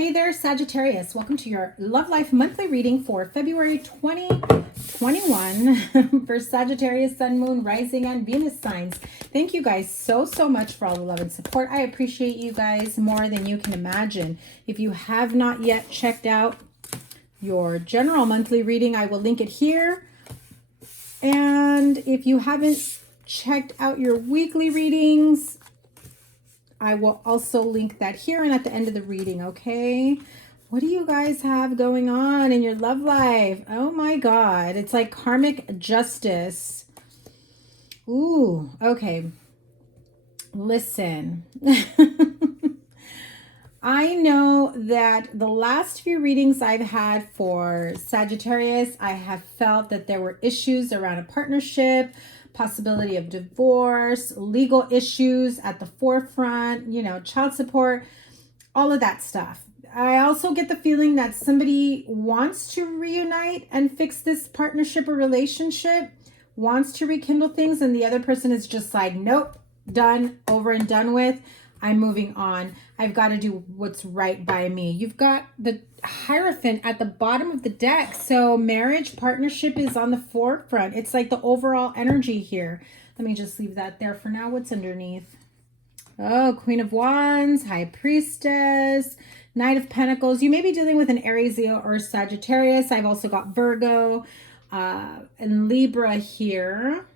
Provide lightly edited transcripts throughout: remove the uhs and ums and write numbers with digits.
Hey there, Sagittarius. Welcome to your Love Life monthly reading for February 2021 for Sagittarius, Sun, Moon, Rising, and Venus signs. Thank you guys so much for all the love and support. I appreciate you guys more than you can imagine. If you have not yet checked out your general monthly reading, I will link it here. And if you haven't checked out your weekly readings, I will also link that here and at the end of the reading, okay? What do you guys have going on in your love life? Oh my God, it's like karmic justice. Ooh, okay. Listen. I know that the last few readings I've had for Sagittarius, I have felt that there were issues around a partnership, possibility of divorce, legal issues at the forefront, you know, child support, all of that stuff. I also get the feeling that somebody wants to reunite and fix this partnership or relationship, wants to rekindle things, and the other person is just like, nope, done, over and done with. I'm moving on. I've got to do what's right by me. You've got the Hierophant at the bottom of the deck. So marriage, partnership is on the forefront. It's like the overall energy here. Let me just leave that there for now. What's underneath? Oh, Queen of Wands, High Priestess, Knight of Pentacles. You may be dealing with an Aries or Sagittarius. I've also got Virgo and Libra here.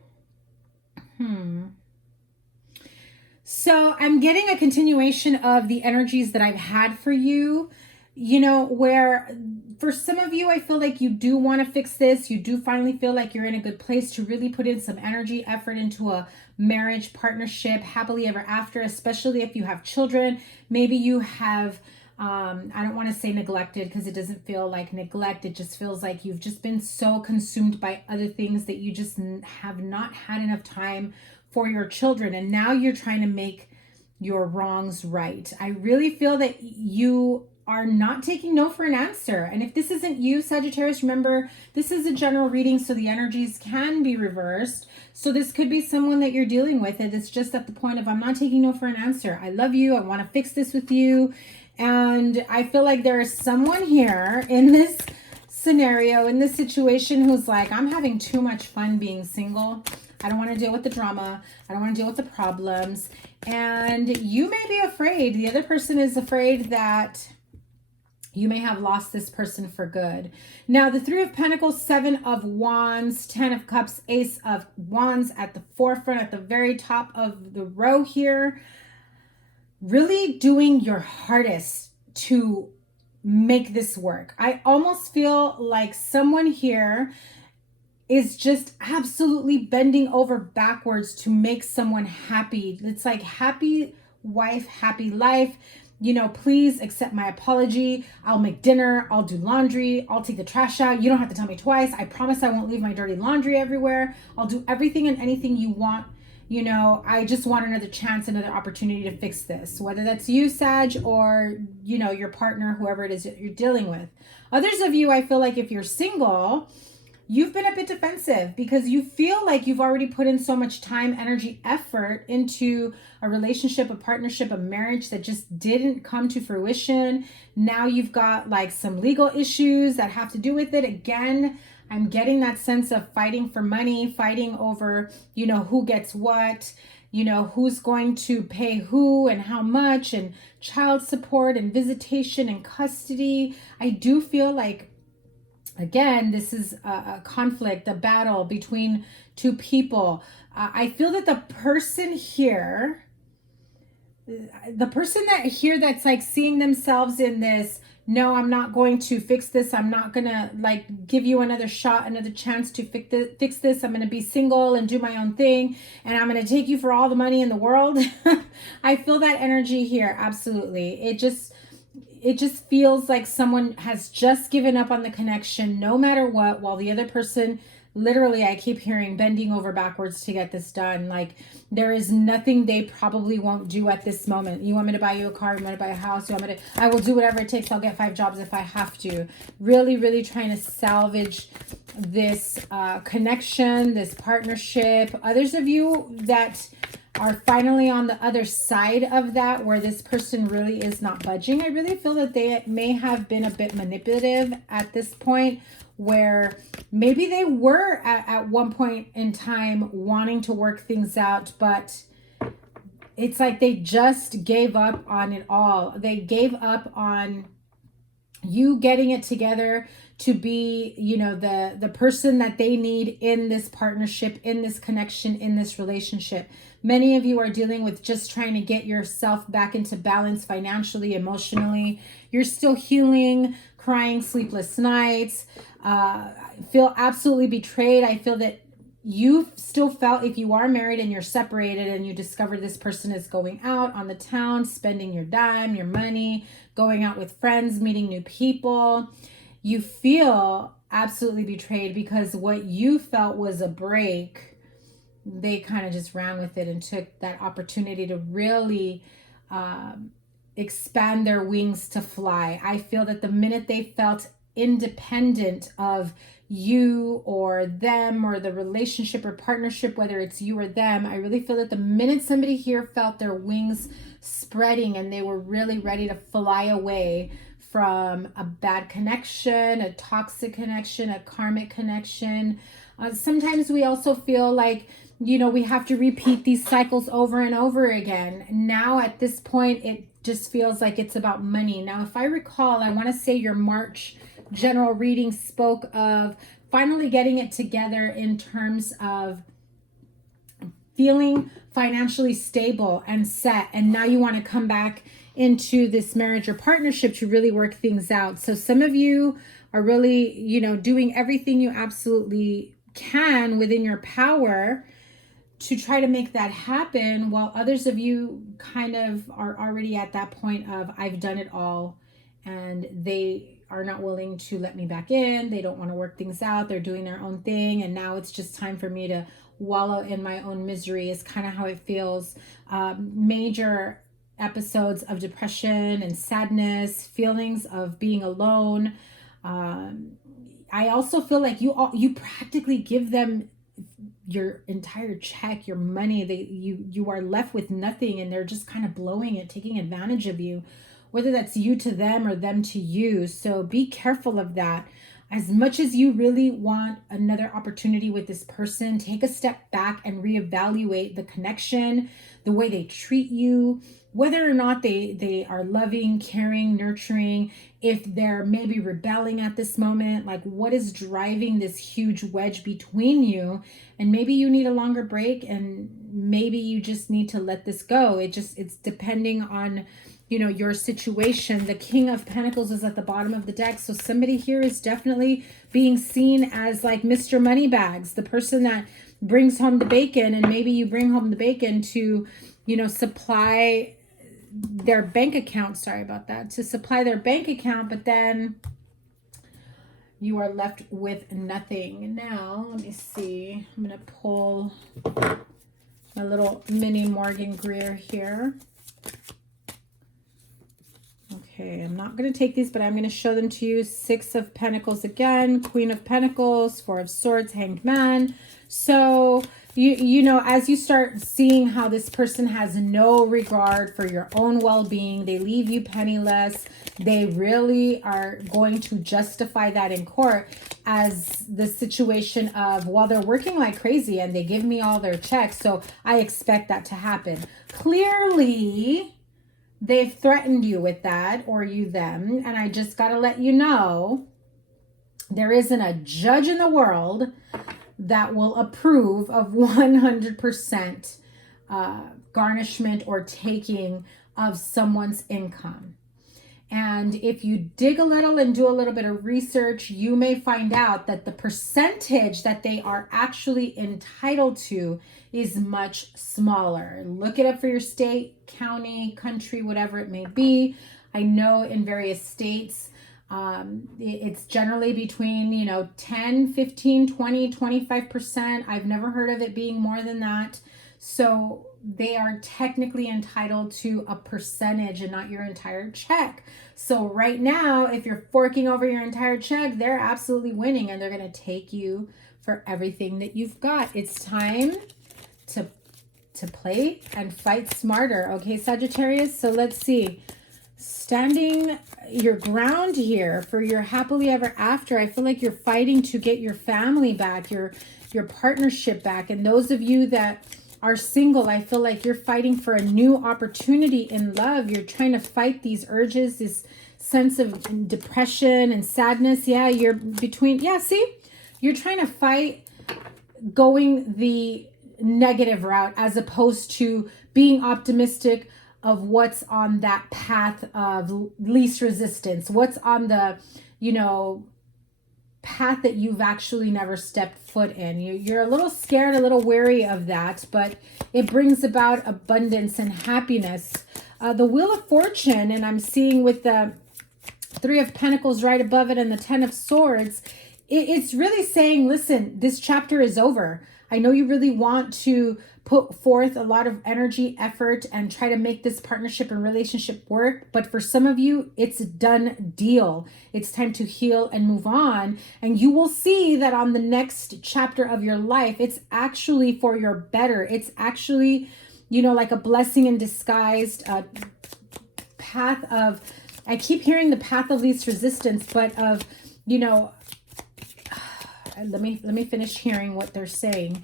So I'm getting a continuation of the energies that I've had for you, you know, where for some of you, I feel like you do want to fix this. You do finally feel like you're in a good place to really put in some energy, effort into a marriage, partnership, happily ever after, especially if you have children. Maybe you have, I don't want to say neglected because it doesn't feel like neglect. It just feels like you've just been so consumed by other things that you just have not had enough time for your children, and now you're trying to make your wrongs right. I really feel that you are not taking no for an answer. And if this isn't you, Sagittarius, remember, this is a general reading, so the energies can be reversed. So this could be someone that you're dealing with, and it's just at the point of, I'm not taking no for an answer. I love you. I want to fix this with you. And I feel like there is someone here in this scenario, in this situation, who's like, I'm having too much fun being single. I don't want to deal with the drama. I don't want to deal with the problems. And you may be afraid. The other person is afraid that you may have lost this person for good. Now, the Three of Pentacles, Seven of Wands, 10 of Cups, Ace of Wands at the forefront, at the very top of the row here. Really doing your hardest to make this work. I almost feel like someone here is just absolutely bending over backwards to make someone happy. It's like happy wife, happy life. You know, please accept my apology. I'll make dinner. I'll do laundry. I'll take the trash out. You don't have to tell me twice. I promise I won't leave my dirty laundry everywhere. I'll do everything and anything you want. You know, I just want another chance, another opportunity to fix this. Whether that's you, Sag, or, you know, your partner, whoever it is that you're dealing with. Others of you, I feel like if you're single, you've been a bit defensive because you feel like you've already put in so much time, energy, effort into a relationship, a partnership, a marriage that just didn't come to fruition. Now you've got like some legal issues that have to do with it. Again, I'm getting that sense of fighting for money, fighting over, you know, who gets what, you know, who's going to pay who and how much, and child support and visitation and custody. I do feel like, again, this is a conflict, a battle between two people. I feel that the person here, that's like seeing themselves in this, no, I'm not going to fix this. I'm not going to like give you another shot, another chance to fix this. I'm going to be single and do my own thing. And I'm going to take you for all the money in the world. I feel that energy here. Absolutely. It just feels like someone has just given up on the connection no matter what, while the other person, literally, I keep hearing bending over backwards to get this done. Like there is nothing they probably won't do at this moment. You want me to buy you a car? You want to buy a house? I will do whatever it takes. I'll get 5 jobs if I have to. Really, really trying to salvage this connection, this partnership. Others of you that are finally on the other side of that, where this person really is not budging. I really feel that they may have been a bit manipulative at this point, where maybe they were at one point in time wanting to work things out, but it's like they just gave up on it all. They gave up on you getting it together to be, you know, the person that they need in this partnership, in this connection, in this relationship. Many of you are dealing with just trying to get yourself back into balance financially, emotionally. You're still healing, crying sleepless nights, feel absolutely betrayed. I feel that you still felt, if you are married and you're separated and you discover this person is going out on the town, spending your dime, your money, going out with friends, meeting new people, you feel absolutely betrayed, because what you felt was a break, they kind of just ran with it and took that opportunity to really expand their wings to fly. I feel that the minute they felt independent of you or them or the relationship or partnership, whether it's you or them, I really feel that the minute somebody here felt their wings spreading and they were really ready to fly away from a bad connection, a toxic connection, a karmic connection. Sometimes we also feel like, you know, we have to repeat these cycles over and over again. Now at this point, it just feels like it's about money. Now, if I recall, I want to say your March general reading spoke of finally getting it together in terms of feeling financially stable and set. And now you want to come back into this marriage or partnership to really work things out. So some of you are really, you know, doing everything you absolutely can within your power to try to make that happen, while others of you kind of are already at that point of, I've done it all, and they are not willing to let me back in. They don't want to work things out. They're doing their own thing. And now it's just time for me to wallow in my own misery, is kind of how it feels. Major episodes of depression and sadness, feelings of being alone. I also feel like you practically give them your entire check, your money. You are left with nothing, and they're just kind of blowing it, taking advantage of you, whether that's you to them or them to you. So be careful of that. As much as you really want another opportunity with this person, take a step back and reevaluate the connection, the way they treat you, whether or not they are loving, caring, nurturing, if they're maybe rebelling at this moment, like what is driving this huge wedge between you. And maybe you need a longer break, and maybe you just need to let this go. It's depending on, you know, your situation. The King of Pentacles is at the bottom of the deck. So somebody here is definitely being seen as like Mr. Moneybags, the person that brings home the bacon, and maybe you bring home the bacon to, you know, supply their bank account. Sorry about that. To supply their bank account, but then you are left with nothing. Now, let me see. I'm going to pull my little mini Morgan Greer here. Okay, I'm not going to take these, but I'm going to show them to you. Six of Pentacles again, Queen of Pentacles, Four of Swords, Hanged Man. So, you know, as you start seeing how this person has no regard for your own well-being, they leave you penniless. They really are going to justify that in court as the situation of, well, they're working like crazy and they give me all their checks, so I expect that to happen. Clearly, they've threatened you with that, or you them. And I just got to let you know, there isn't a judge in the world that will approve of 100% garnishment or taking of someone's income. And if you dig a little and do a little bit of research, you may find out that the percentage that they are actually entitled to is much smaller. Look it up for your state, county, country, whatever it may be. I know in various states, it's generally between, you know, 10, 15, 20, 25%. I've never heard of it being more than that. So they are technically entitled to a percentage and not your entire check. So right now, if you're forking over your entire check, they're absolutely winning, and they're going to take you for everything that you've got. It's time to to play and fight smarter. Okay, Sagittarius. So let's see. Standing your ground here for your happily ever after. I feel like you're fighting to get your family back, your partnership back. And those of you that are single, I feel like you're fighting for a new opportunity in love. You're trying to fight these urges, this sense of depression and sadness. Yeah, you're between, yeah, see? You're trying to fight going the negative route as opposed to being optimistic of what's on that path of least resistance. What's on the, you know, path that you've actually never stepped foot in. You're a little scared, a little wary of that, but it brings about abundance and happiness. The Wheel of Fortune, and I'm seeing with the Three of Pentacles right above it and the Ten of Swords, it's really saying, listen, this chapter is over. I know you really want to put forth a lot of energy, effort, and try to make this partnership and relationship work. But for some of you, it's a done deal. It's time to heal and move on. And you will see that on the next chapter of your life, it's actually for your better. It's actually, you know, like a blessing in disguise, path of, I keep hearing the path of least resistance, but of, you know, let me finish hearing what they're saying.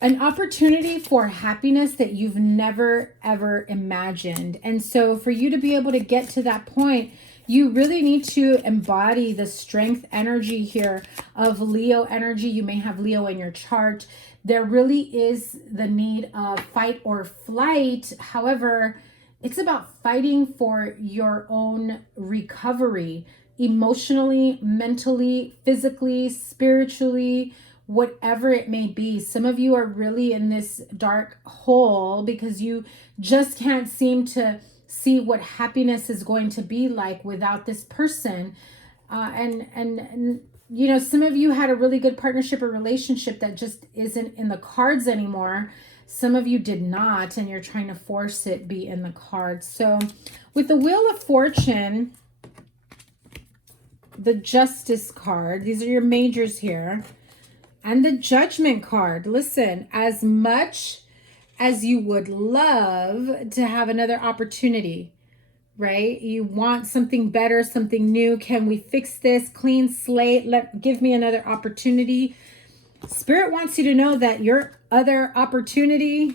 An opportunity for happiness that you've never, ever imagined. And so for you to be able to get to that point, you really need to embody the strength energy here of Leo energy. You may have Leo in your chart. There really is the need of fight or flight. However, it's about fighting for your own recovery, emotionally, mentally, physically, spiritually, whatever it may be. Some of you are really in this dark hole because you just can't seem to see what happiness is going to be like without this person. And you know, some of you had a really good partnership or relationship that just isn't in the cards anymore. Some of you did not, and you're trying to force it be in the cards. So with the Wheel of Fortune, the Justice card, these are your majors here, and the Judgment card. Listen, as much as you would love to have another opportunity, right? You want something better, something new. Can we fix this? Clean slate. Give me another opportunity. Spirit wants you to know that your other opportunity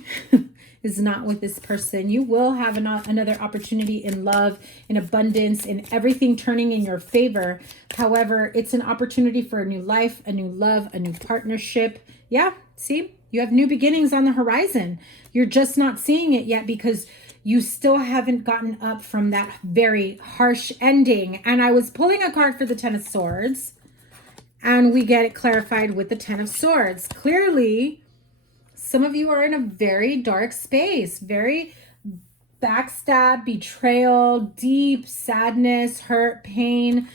is not with this person. You will have another opportunity in love, in abundance, in everything turning in your favor. However, it's an opportunity for a new life, a new love, a new partnership. Yeah, see, you have new beginnings on the horizon. You're just not seeing it yet because you still haven't gotten up from that very harsh ending. And I was pulling a card for the Ten of Swords, and we get it clarified with the Ten of Swords. Clearly, some of you are in a very dark space, very backstab, betrayal, deep sadness, hurt, pain.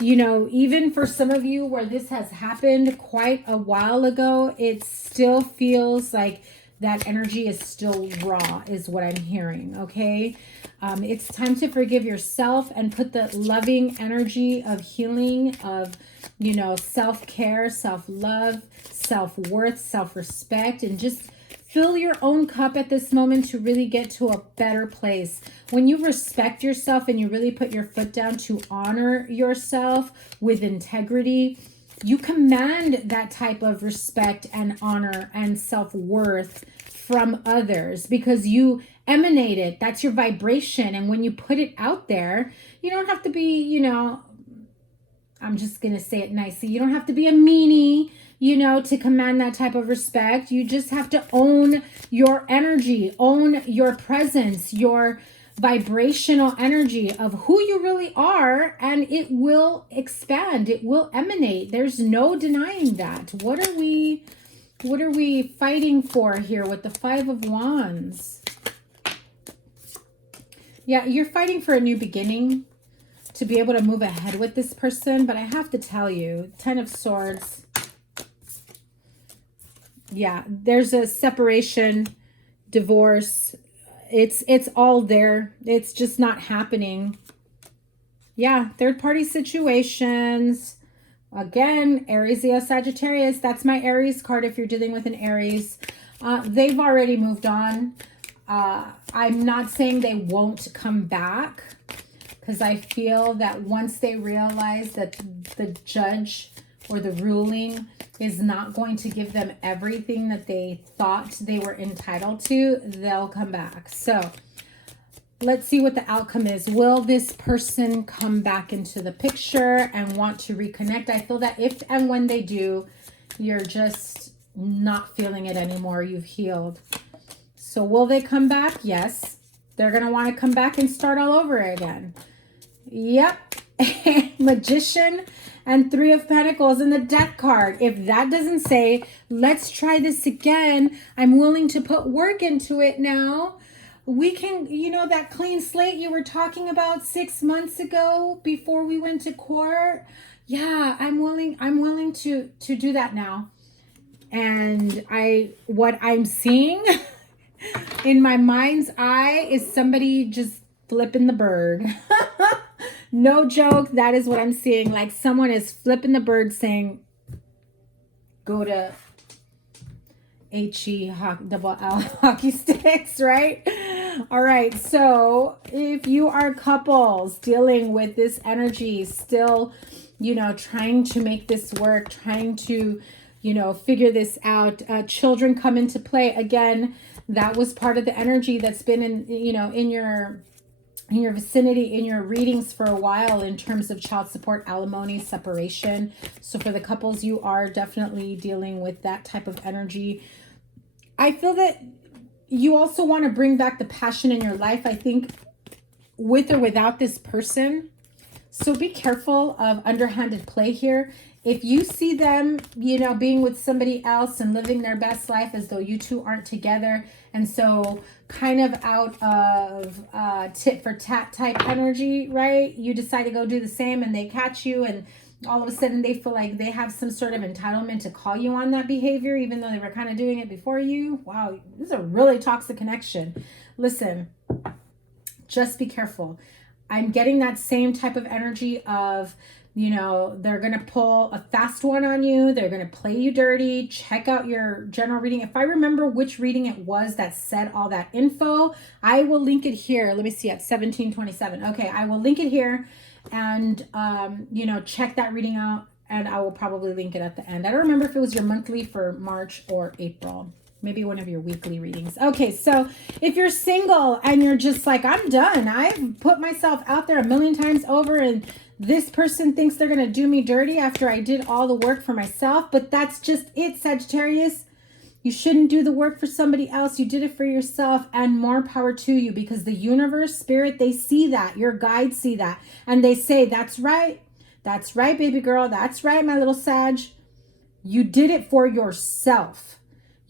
You know, even for some of you where this has happened quite a while ago, it still feels like that energy is still raw, is what I'm hearing, okay? It's time to forgive yourself and put the loving energy of healing, of, you know, self-care, self-love, self-worth, self-respect, and just fill your own cup at this moment to really get to a better place. When you respect yourself and you really put your foot down to honor yourself with integrity, you command that type of respect and honor and self-worth from others because you emanate it. That's your vibration. And when you put it out there, you don't have to be, you know, I'm just going to say it nicely. You don't have to be a meanie, you know, to command that type of respect. You just have to own your energy, own your presence, your vibrational energy of who you really are, and it will expand. It will emanate. There's no denying that. What are we fighting for here with the Five of Wands? Yeah, you're fighting for a new beginning to be able to move ahead with this person, but I have to tell you, Ten of Swords, yeah, there's a separation, divorce. It's all there. It's just not happening. Yeah, third party situations. Again, Aries, Leo, Sagittarius. That's my Aries card if you're dealing with an Aries. They've already moved on. I'm not saying they won't come back, because I feel that once they realize that the judge or the ruling is not going to give them everything that they thought they were entitled to, they'll come back. So let's see what the outcome is. Will this person come back into the picture and want to reconnect? I feel that if and when they do, you're just not feeling it anymore. You've healed. So will they come back? Yes. They're going to want to come back and start all over again. Yep. Magician and Three of Pentacles and the Death card. If that doesn't say, let's try this again, I'm willing to put work into it now. We can, you know, that clean slate you were talking about 6 months ago before we went to court. Yeah, I'm willing to do that now. And what I'm seeing in my mind's eye is somebody just flipping the bird. No joke. That is what I'm seeing. Like someone is flipping the bird saying, go to double L hockey sticks, right? All right. So if you are couples dealing with this energy, still, you know, trying to make this work, trying to, you know, figure this out, children come into play. Again, that was part of the energy that's been in, you know, in your vicinity, in your readings for a while, in terms of child support, alimony, separation. So for the couples, you are definitely dealing with that type of energy. I feel that you also want to bring back the passion in your life, I think, with or without this person. So be careful of underhanded play here. If you see them, you know, being with somebody else and living their best life as though you two aren't together, and so kind of out of tit for tat type energy, right? You decide to go do the same and they catch you, and all of a sudden they feel like they have some sort of entitlement to call you on that behavior, even though they were kind of doing it before you. Wow, this is a really toxic connection. Listen, just be careful. I'm getting that same type of energy of, you know, they're going to pull a fast one on you. They're going to play you dirty. Check out your general reading. If I remember which reading it was that said all that info, I will link it here. Let me see, at 1727. Okay, I will link it here, and, you know, check that reading out, and I will probably link it at the end. I don't remember if it was your monthly for March or April. Maybe one of your weekly readings. Okay, so if you're single and you're just like, I'm done. I've put myself out there a million times over, and this person thinks they're going to do me dirty after I did all the work for myself. But that's just it, Sagittarius. You shouldn't do the work for somebody else. You did it for yourself, and more power to you, because the universe, spirit, they see that. Your guides see that. And they say, that's right. That's right, baby girl. That's right, my little Sag. You did it for yourself.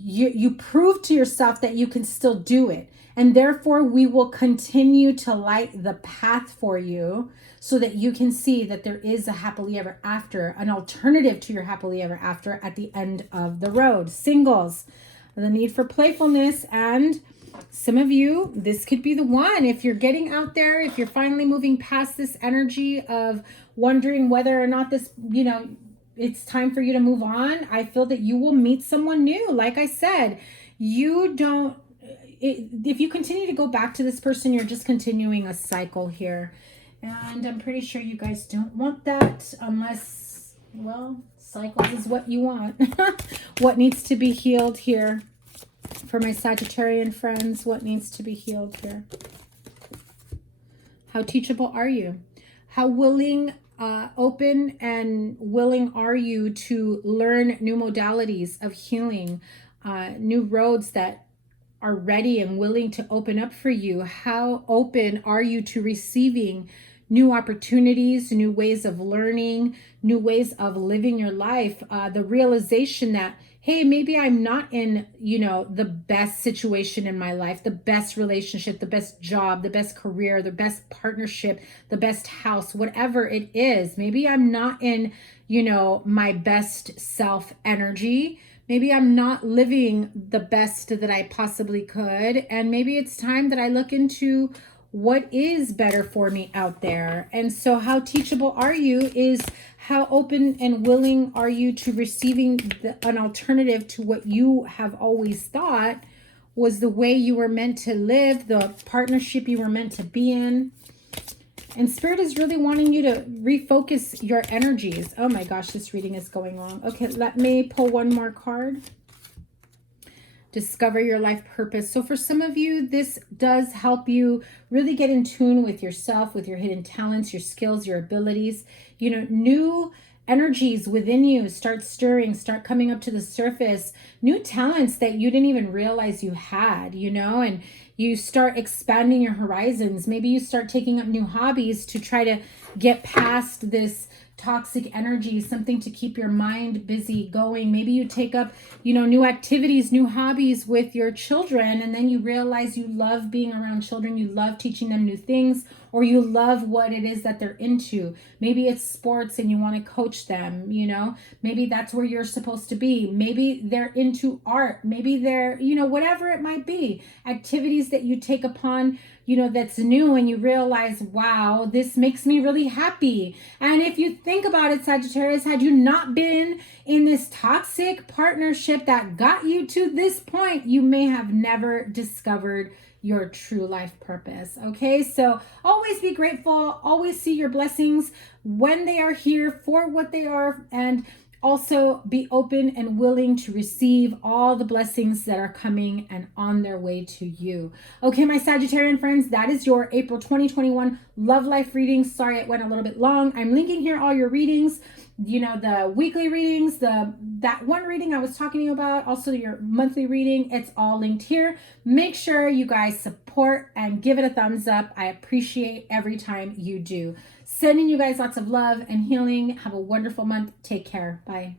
You prove to yourself that you can still do it. And therefore, we will continue to light the path for you so that you can see that there is a happily ever after, an alternative to your happily ever after at the end of the road. Singles, the need for playfulness. And some of you, this could be the one. If you're getting out there, if you're finally moving past this energy of wondering whether or not this, you know, it's time for you to move on, I feel that you will meet someone new. Like I said, you don't, if you continue to go back to this person, you're just continuing a cycle here. And I'm pretty sure you guys don't want that, unless, well, cycles is what you want. What needs to be healed here for my Sagittarian friends? What needs to be healed here? How teachable are you? How willing, open and willing are you to learn new modalities of healing, new roads that are ready and willing to open up for you? How open are you to receiving new opportunities, new ways of learning, new ways of living your life? The realization that, hey, maybe I'm not in, you know, the best situation in my life, the best relationship, the best job, the best career, the best partnership, the best house, whatever it is. Maybe I'm not in, you know, my best self energy. Maybe I'm not living the best that I possibly could. And maybe it's time that I look into what is better for me out there. And so how teachable are you is how open and willing are you to receiving an alternative to what you have always thought was the way you were meant to live, the partnership you were meant to be in. And Spirit is really wanting you to refocus your energies. Oh my gosh, this reading is going long. Okay, let me pull one more card. Discover your life purpose. So for some of you, this does help you really get in tune with yourself, with your hidden talents, your skills, your abilities. You know, new energies within you start stirring, start coming up to the surface. New talents that you didn't even realize you had, you know, and you start expanding your horizons. Maybe you start taking up new hobbies to try to get past this toxic energy, something to keep your mind busy going. Maybe you take up, you know, new activities, new hobbies with your children, and then you realize you love being around children, you love teaching them new things, or you love what it is that they're into. Maybe it's sports and you want to coach them, you know, maybe that's where you're supposed to be. Maybe they're into art, maybe they're, you know, whatever it might be, activities that you take upon, you know, that's new, and you realize, wow, this makes me really happy. And if you think about it, Sagittarius, had you not been in this toxic partnership that got you to this point, you may have never discovered your true life purpose. Okay, so always be grateful, always see your blessings when they are here for what they are, and also be open and willing to receive all the blessings that are coming and on their way to you. Okay, my Sagittarian friends, that is your April 2021 love life reading. Sorry it went a little bit long. I'm linking here all your readings, you know, the weekly readings, that one reading I was talking to you about, also your monthly reading. It's all linked here. Make sure you guys support and give it a thumbs up. I appreciate every time you do. Sending you guys lots of love and healing. Have a wonderful month. Take care. Bye.